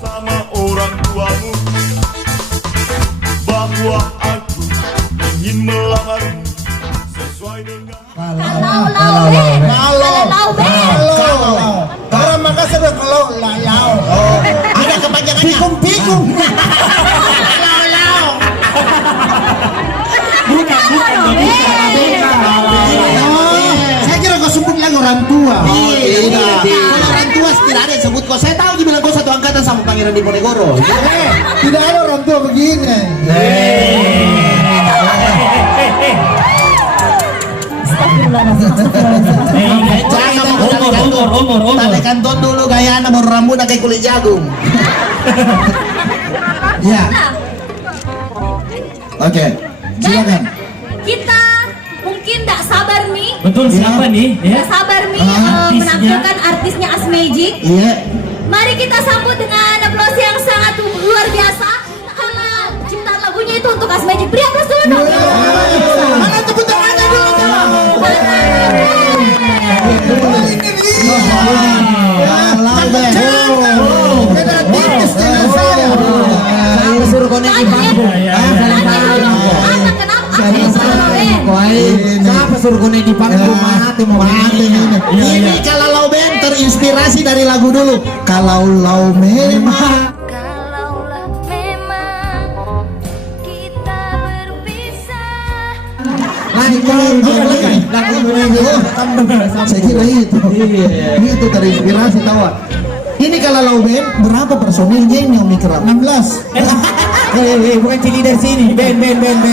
Sama orang tuamu bahwa aku ingin melamarmu sesuai dengan Kalau Makassar udah kalau lalau. Ada kepanjangannya. Pikung. Bukan. Saya kira kau sebut lagi orang tua. Tidak. Kalau orang tua tidak ada yang sebut kau. Saya tahu dibilang kau satu angkatan sama Pangeran Diponegoro. Tidak ada orang tua begini. Umur. Tanda kanton dulu gaya anak baru rambut kayak kulit jagung. Ya. Oke. Silakan. Kita mungkin tidak sabar nih. Betul, siapa nih? Tidak sabar nih menampilkan artisnya Asmagic. Iya. Mari kita sambut dengan aplaus yang sangat luar biasa. Karena ciptaan lagunya itu untuk Asmagic. Beri aplaus dulu dong. Mana tepuk tangannya dulu. Suruh konek di bangku. Siapa suruh konek di bangku? Mati mau mati. Ini kalau lau band terinspirasi dari lagu dulu. Kalau lau memang. Kalaulah memang kita berpisah. Saya kira itu terinspirasi tahu. Ini kalau lau band berapa personilnya ini Om Ikram? 16. Bukan cili dari sini. Ben.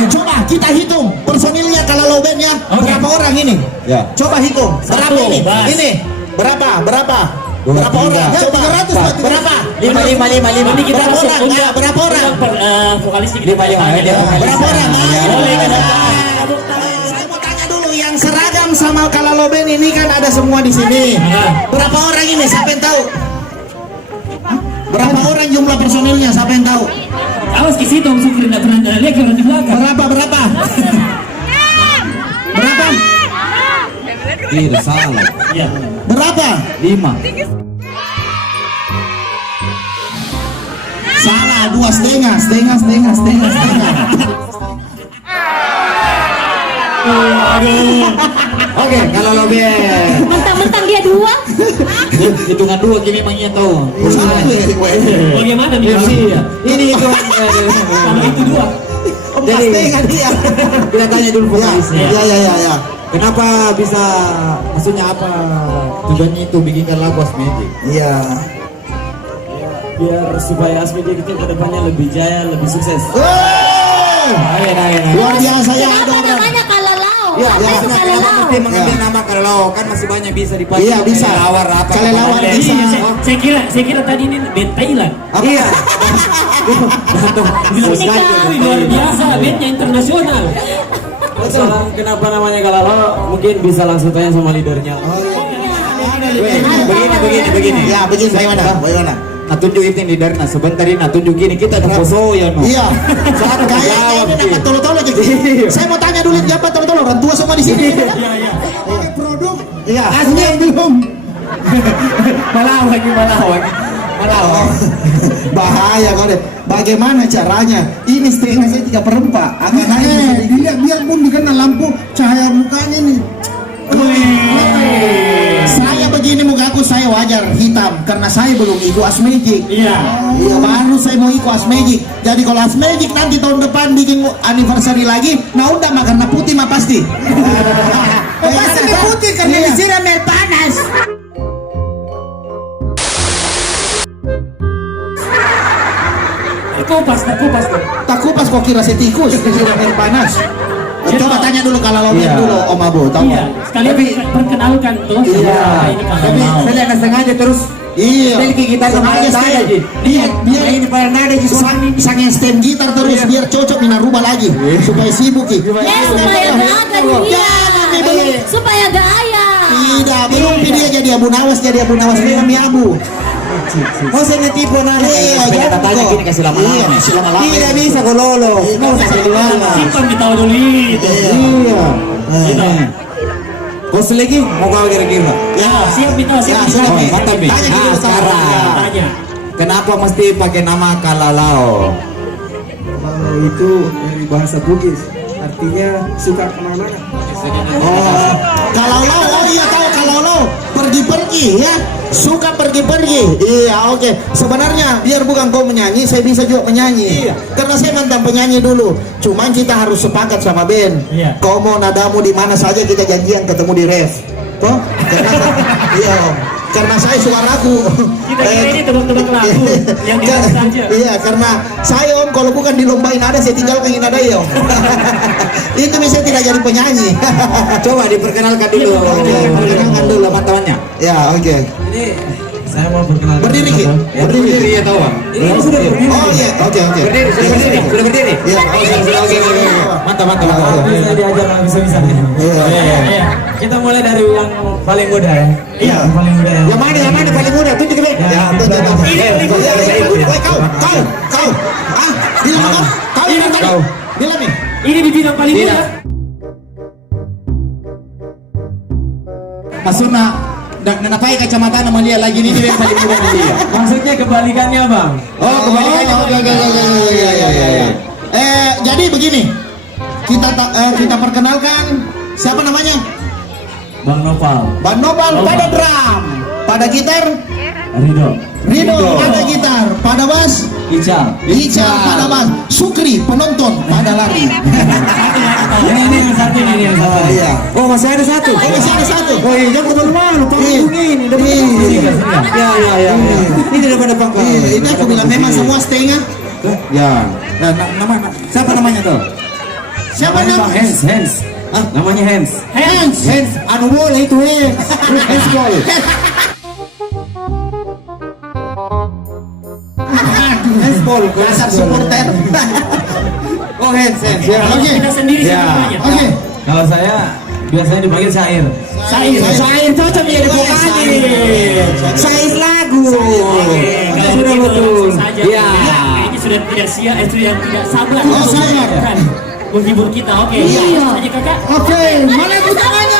Coba kita hitung personilnya kalau lau band ya. Berapa orang ini? Ya. Coba hitung. Berapa ini? Ini berapa? Berapa orang? Coba 300 berapa? 5. Ini kita orang. Berapa orang? Vokalis 5. Berapa orang? Saya mau tanya dulu yang seragam sama kalau band ini kan ada semua di sini. Berapa orang ini? Siapa yang tahu? Berapa orang jumlah personilnya? Siapa yang tahu? Awas ke situ, Om Sukri tidak pernah lihat orang di belakang. Berapa? Tidak salah. Iya. Berapa? 5. Salah, 2,5. Setengah. Oke, kalau lo Mentang-mentang dia 2. Hitungan 2 kini memangnya tahu. Bagaimana nih? Ini hitungan Kalau itu 2. setengah dia. kita tanya dulu vokalisnya. Ya. Kenapa bisa, maksudnya apa tujuannya itu bikinkan lagu Asmagic? Iya. Biar supaya Asmagic itu kedepannya lebih jaya, lebih sukses. Luar biasa ya. Kenapa namanya Kalalau? Ya, Apa itu kenapa Kalalau? mesti mengambil nama kalau kan masih banyak bisa dipakai. Iya, bisa. Kelelawar apa? Kelelawar apa. bisa. Saya kira tadi ini band Thailand. Iya. Luar biasa, bandnya internasional. Kenapa namanya Kalalo? Mungkin bisa langsung tanya sama leadernya. Begini. Ya, begini bagaimana? Nah tunjukin leadernya sebentar ini, tunjuk gini kita ada foto ya no. Iya. Saat kayaknya ini dapat tolo-tolo gitu. Saya mau tanya dulu siapa tolo-tolo? Orang tua semua di sini. Iya. Produk. Iya. Asli belum. Malawak. Bahaya kau deh. Bagaimana caranya? Ini setengah saya 3/4. Biar pun dikenal lampu cahaya mukanya nih. Saya begini muka aku, saya wajib belajar hitam karena saya belum ikut Asmagic. Iya. Iya, baru saya mau ikut Asmagic. Jadi kalau Asmagic nanti tahun depan bikin anniversary lagi, nah udah mah karena putih mah pasti. Pasti putih karena disiram air panas. Kupas tuh. Tak kupas kok kira saya tikus disiram air panas. Coba tanya dulu kalau lo dulu Om Abu, tahu Iya, nggak? sekalian perkenalkan tuh. Iya. Ini kalau Tapi mau. saya lihat sengaja terus. Iya. Style kita Sengaja kemarin style. saya, Ji. Biar ini pada nada Ji. sange stand gitar terus biar cocok mina rubah lagi supaya sibuk Ki. Ya supaya gagah dia. Supaya gaya. Tidak, belum dia jadi Abu Nawas memang Abu. Mau saya ngetipu nada. Iya, Supaya jangan tanya kok. gini kasih lama-lama. Iya, kasih lama-lama. Tidak bisa kok lolo. Mau saya jadi lama. Simpan di tahun dulu itu. Iya. Gitu. Kau selagi mau kau kira-kira? Ya, siap Bito, siap. Ya, siap. Oh, mantap nih. Tanya dulu Nah, sekarang Tanya. kenapa mesti pakai nama Kalalau? Kalau itu dari bahasa Bugis, artinya suka kemana-mana. Oh, kalau lo, oh iya tahu kalau lo pergi-pergi ya, suka pergi-pergi. Iya, oke. Sebenarnya biar bukan kau menyanyi, saya bisa juga menyanyi. Karena saya mantan penyanyi dulu. Cuman kita harus sepakat sama band. Iya. Kau mau nadamu di mana saja kita janjian ketemu di ref. Toh? Karena iya, Om. Karena saya suaraku. Kita kira ini tebak-tebak lagu yang di Karena- saja. Iya, karena saya Om kalau bukan dilombain nada saya tinggalkan nada ya Om. Itu bisa tidak jadi penyanyi. Coba diperkenalkan dulu. Perkenalkan dulu teman-temannya. Ya, oke. Jadi saya mau perkenalkan. Berdiri Ki. Berdiri ya tahu. Ini sudah berdiri. Oh iya, oke oke. Berdiri, sudah berdiri, sudah berdiri. Iya, Oke. Mantap, mantap, mantap. Saya diajar nggak bisa-bisa. Iya. Iya. Kita mulai dari yang paling muda ya. Iya. Yang paling muda ya. Yang mana paling muda? Tunjuk ke Ben. Ya, betul betul. Kau. Ah, bilang kau. Kau yang tadi. Kau. Bilang nih. Ini di bidang paling muda. Maksudnya napai kacamata nama dia lagi ini dia yang paling muda di dia. Maksudnya kebalikannya bang. Oh, kebalikannya. Oke. Iya. Jadi begini. Kita perkenalkan siapa namanya? Bang Noval. Bang Nopal pada drum, pada gitar Rido. pada gitar, pada bass Ical. Ica pada bass, Sukri penonton pada lari. Ini yang satu ini yang satu. Iya. Oh, masih ada satu. Oh masih ada satu. Oh iya, jangan terlalu malu. Panggung ini, depan Iya. Ya. Ini depan panggung. Ini aku bilang memang semua setengah. Ya. Nah, nama siapa namanya tuh? Siapa Namanya Bang namanya? Hans. Namanya Hans. Hans. Hands, anu boleh itu Hands ball. Hands ball, Dasar supporter. Oh, hands. Ya. Oke. Kita sendiri Ya. siapa namanya? Oke. Kalau saya biasanya dipanggil Syair. Sain cocok jadi vokalis. Sain lagu. Kalau Sudah begitu betul. langsung saja. Ya. Kayaknya sudah tidak siap, sudah tidak sabar. Oh, sabar. Kan, menghibur kita. Oke. Iya. Saja kakak. Oke. Mana tangannya?